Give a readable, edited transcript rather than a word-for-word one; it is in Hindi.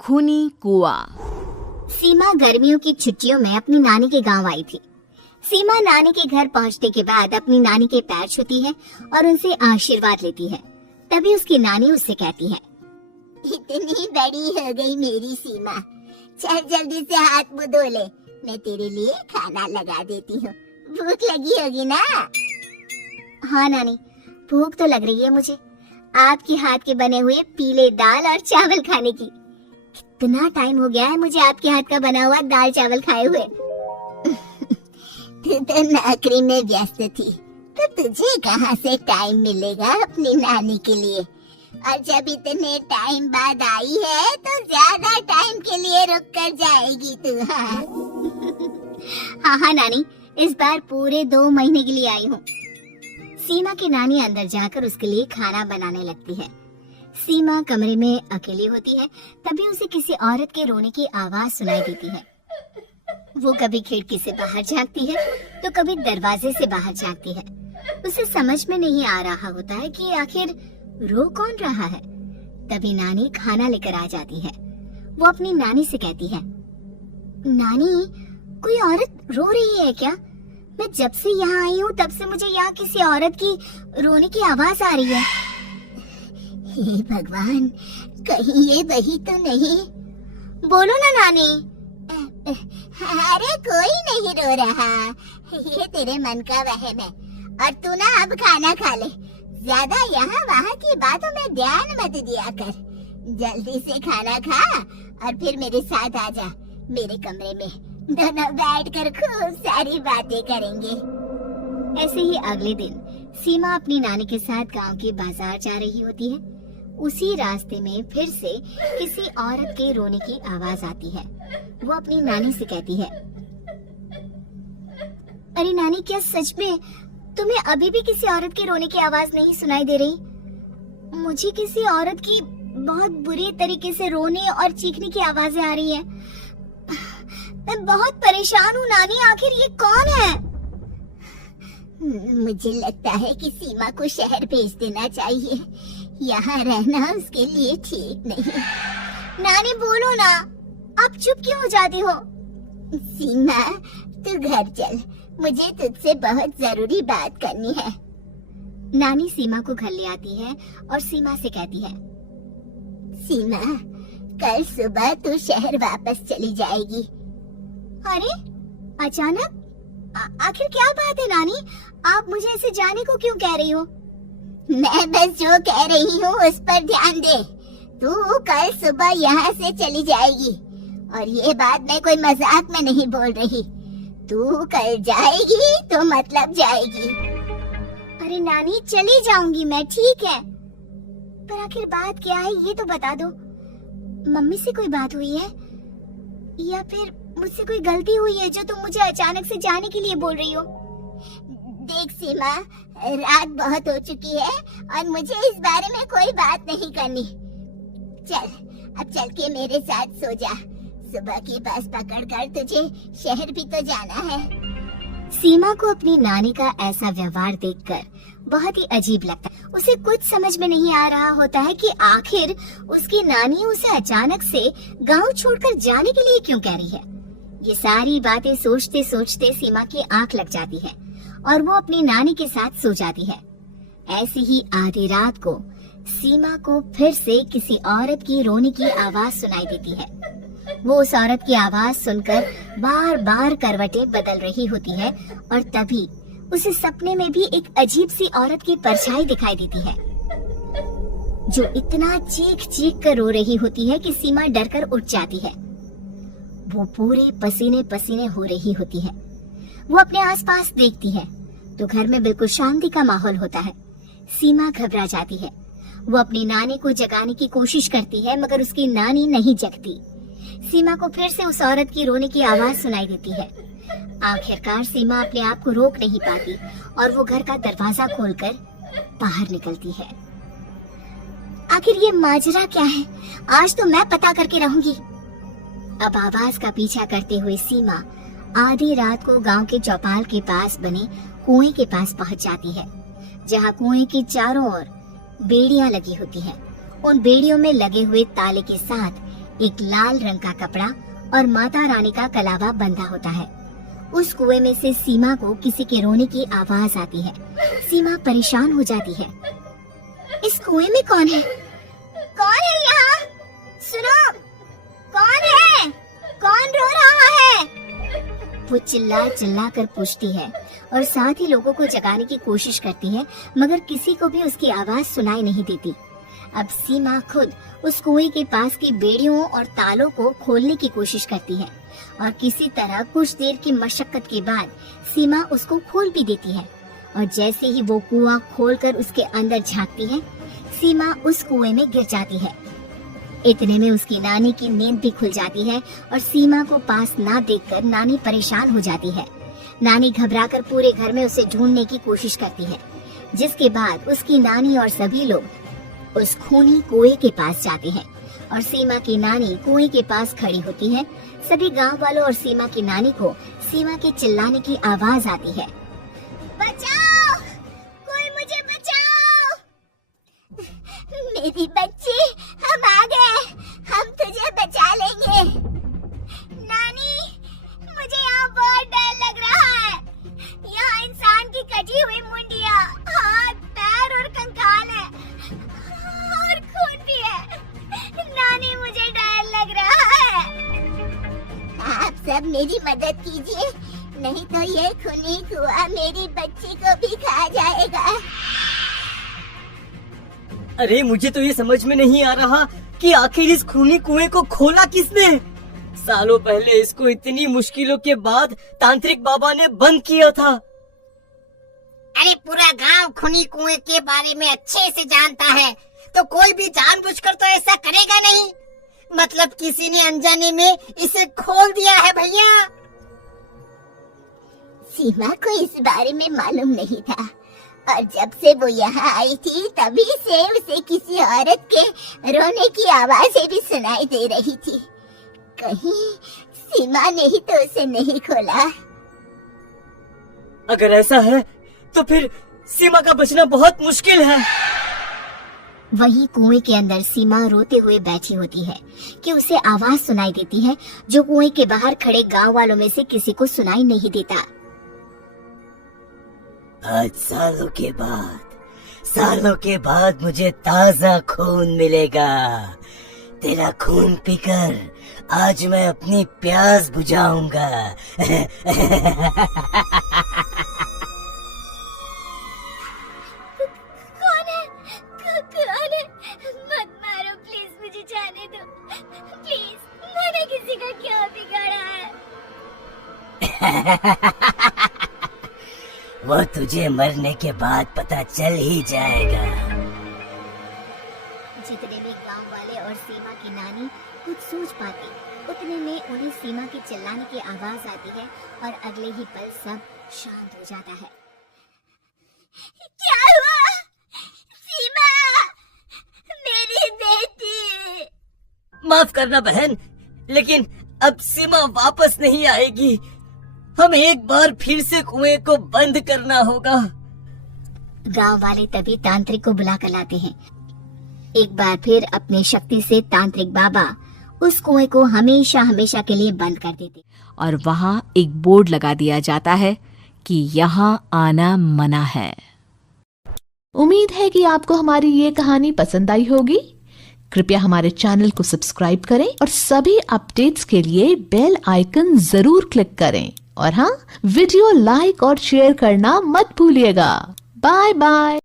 खूनी कुआं। सीमा गर्मियों की छुट्टियों में अपनी नानी के गांव आई थी। सीमा नानी के घर पहुंचने के बाद अपनी नानी के पैर छूती है और उनसे आशीर्वाद लेती है। तभी उसकी नानी उससे कहती है, इतनी बड़ी हो गई मेरी सीमा, चल जल्दी से हाथ मुंह धो ले, मैं तेरे लिए खाना लगा देती हूँ। भूख लगी होगी ना? हाँ नानी, भूख तो लग रही है मुझे, आपके हाथ के बने हुए पीले दाल और चावल खाने की। कितना टाइम हो गया है मुझे आपके हाथ का बना हुआ दाल चावल खाए हुए। तू तो नौकरी में व्यस्त थी, तो तुझे कहाँ से टाइम मिलेगा अपनी नानी के लिए? और जब इतने टाइम बाद आई है तो ज्यादा टाइम के लिए रुक कर जाएगी तू। हाँ नानी, इस बार पूरे 2 महीने के लिए आई हूँ। सीमा की नानी अंदर जाकर उसके लिए खाना बनाने लगती है। सीमा कमरे में अकेली होती है, तभी उसे किसी औरत के रोने की आवाज सुनाई देती है। वो कभी खिड़की से बाहर झांकती है तो कभी दरवाजे से बाहर झांकती है। उसे समझ में नहीं आ रहा होता है कि आखिर रो कौन रहा है। तभी नानी खाना लेकर आ जाती है। वो अपनी नानी से कहती है, नानी, कोई औरत रो रही है क्या? मैं जब से यहाँ आई हूँ तब से मुझे यहाँ किसी औरत की रोने की आवाज आ रही है। हे भगवान, कहीं ये वही तो नहीं? बोलो ना नानी। अरे कोई नहीं रो रहा, ये तेरे मन का वहम है। और तू ना अब खाना खा ले, ज्यादा यहाँ वहाँ की बातों में ध्यान मत दिया कर। जल्दी से खाना खा और फिर मेरे साथ आ जा मेरे कमरे में, दोनों बैठकर खूब सारी बातें करेंगे। ऐसे ही अगले दिन सीमा अपनी नानी के साथ गांव के बाजार जा रही होती है। उसी रास्ते में फिर से किसी औरत के रोने की आवाज आती है। वो अपनी नानी से कहती है, अरे नानी, क्या सच में तुम्हें अभी भी किसी औरत के रोने की आवाज नहीं सुनाई दे रही? मुझे किसी औरत की बहुत बुरी तरीके से रोने और चीखने की आवाजें आ रही है। मैं बहुत परेशान हूँ नानी, आखिर ये कौन है? मुझे लगता है कि सीमा को शहर भेज देना चाहिए, यहाँ रहना उसके लिए ठीक नहीं। नानी बोलो ना, आप चुप क्यों हो जाती हो? सीमा, तू घर चल, मुझे तुझसे बहुत जरूरी बात करनी है। नानी सीमा को घर ले आती है और सीमा से कहती है, सीमा, कल सुबह तू शहर वापस चली जाएगी। अरे अचानक? आखिर क्या बात है नानी, आप मुझे ऐसे जाने को क्यों कह रही हो? मैं बस जो कह रही हूँ उस पर ध्यान दे। तू कल सुबह यहाँ से चली जाएगी, और ये बात मैं कोई मजाक में नहीं बोल रही। तू कल जाएगी तो मतलब जाएगी। अरे नानी, चली जाऊंगी मैं, ठीक है, पर आखिर बात क्या है ये तो बता दो। मम्मी से कोई बात हुई है या फिर मुझसे कोई गलती हुई है जो तुम मुझे अचानक से जाने के लिए बोल रही हो? देख सीमा, रात बहुत हो चुकी है और मुझे इस बारे में कोई बात नहीं करनी। चल, अब चल के मेरे साथ सो जा। सुबह की बस पकड़कर तुझे शहर भी तो जाना है। सीमा को अपनी नानी का ऐसा व्यवहार देखकर बहुत ही अजीब लगता है। उसे कुछ समझ में नहीं आ रहा होता है कि आखिर उसकी नानी उसे अचानक से गांव छोड़कर जाने के लिए क्यों कह रही है। ये सारी बातें सोचते सोचते सीमा की आंख लग जाती है और वो अपनी नानी के साथ सो जाती है। ऐसी ही आधी रात को सीमा को फिर से किसी औरत की रोने की आवाज सुनाई देती है। वो उस औरत की आवाज सुनकर बार बार करवटें बदल रही होती है और तभी उसे सपने में भी एक अजीब सी औरत की परछाई दिखाई देती है, जो इतना चीख चीख कर रो रही होती है कि सीमा डरकर उठ जाती है। वो पूरे पसीने पसीने हो रही होती है। वो अपने आसपास देखती है तो घर में बिल्कुल शांति का माहौल होता है। सीमा घबरा जाती है। वो अपनी नानी को जगाने की कोशिश करती है, मगर उसकी नानी नहीं जगती। सीमा को फिर से उस औरत की रोने की आवाज सुनाई देती है। आखिरकार सीमा अपने आप को रोक नहीं पाती और वो घर का दरवाजा खोलकर बाहर निकलती है। आखिर ये माजरा क्या है? आज तो मैं पता करके रहूंगी। अब आवाज का पीछा करते हुए सीमा आधी रात को गांव के चौपाल के पास बने कुएं के पास पहुंच जाती है, जहां कुएं की चारों ओर बेड़ियां लगी होती हैं। उन बेड़ियों में लगे हुए ताले के साथ एक लाल रंग का कपड़ा और माता रानी का कलावा बंधा होता है। उस कुएं में से सीमा को किसी के रोने की आवाज आती है। सीमा परेशान हो जाती है। इस कुएं में कौन है? कौन है यहाँ? सुनो, कौन है? कौन रो रहा है? वो चिल्ला चिल्ला कर पूछती है और साथ ही लोगों को जगाने की कोशिश करती है, मगर किसी को भी उसकी आवाज सुनाई नहीं देती। अब सीमा खुद उस कुएं के पास की बेड़ियों और तालों को खोलने की कोशिश करती है और किसी तरह कुछ देर की मशक्कत के बाद सीमा उसको खोल भी देती है। और जैसे ही वो कुआं खोलकर उसके अंदर झांकती है, सीमा उस कुएं में गिर जाती है। इतने में उसकी नानी की नींद भी खुल जाती है और सीमा को पास ना देखकर नानी परेशान हो जाती है। नानी घबराकर पूरे घर में उसे ढूंढने की कोशिश करती है, जिसके बाद उसकी नानी और सभी लोग उस खूनी कुएं के पास जाते हैं और सीमा की नानी कुएं के पास खड़ी होती है। सभी गांव वालों और सीमा की नानी को सीमा के चिल्लाने की आवाज आती है। बचाओ! कोई मुझे बचाओ! मेरी बच्ची, हम आ गए, हम तुझे बचा लेंगे। नानी, मुझे यहाँ बहुत डर लग रहा है। यहाँ इंसान की कटी हुई मुंडिया, हाथ, पैर और कंकाल है और खून भी है। नानी, मुझे डर लग रहा है। आप सब मेरी मदद कीजिए, नहीं तो ये खूनी कुआं मेरी बच्ची को भी खा जाएगा। अरे मुझे तो ये समझ में नहीं आ रहा कि आखिर इस खूनी कुएं को खोला किसने। सालों पहले इसको इतनी मुश्किलों के बाद तांत्रिक बाबा ने बंद किया था। अरे पूरा गांव खूनी कुएं के बारे में अच्छे से जानता है, तो कोई भी जानबूझकर तो ऐसा करेगा नहीं। मतलब किसी ने अनजाने में इसे खोल दिया है भैया। सीमा को इस बारे में मालूम नहीं था और जब से वो यहाँ आई थी तभी से उसे किसी औरत के रोने की आवाजें भी सुनाई दे रही थी। कहीं सीमा ने ही तो उसे नहीं खोला। अगर ऐसा है तो फिर सीमा का बचना बहुत मुश्किल है। वही कुएं के अंदर सीमा रोते हुए बैठी होती है कि उसे आवाज सुनाई देती है जो कुएं के बाहर खड़े गांव वालों में से किसी को सुनाई नहीं देता। आज सालों के बाद मुझे ताजा खून मिलेगा। तेरा खून पीकर आज मैं अपनी प्यास बुझाऊंगा। कौन है? मत मारो प्लीज, मुझे जाने दो प्लीज। मैंने किसी का क्या बिगाड़ा है? वो तुझे मरने के बाद पता चल ही जाएगा। जितने भी गांव वाले और सीमा की नानी कुछ सोच पाती, उतने में उन्हें सीमा के चिल्लाने की आवाज आती है और अगले ही पल सब शांत हो जाता है। क्या हुआ? सीमा, मेरी बेटी। माफ करना बहन, लेकिन अब सीमा वापस नहीं आएगी। हमें एक बार फिर से कुएं को बंद करना होगा। गांव वाले तभी तांत्रिक को बुला कर लाते हैं। एक बार फिर अपनी शक्ति से तांत्रिक बाबा उस कुएं को हमेशा हमेशा के लिए बंद कर देते और वहाँ एक बोर्ड लगा दिया जाता है कि यहाँ आना मना है। उम्मीद है कि आपको हमारी ये कहानी पसंद आई होगी। कृपया हमारे चैनल को सब्सक्राइब करें और सभी अपडेट्स के लिए बेल आइकन जरूर क्लिक करें। और हाँ, वीडियो लाइक और शेयर करना मत भूलिएगा। Bye bye.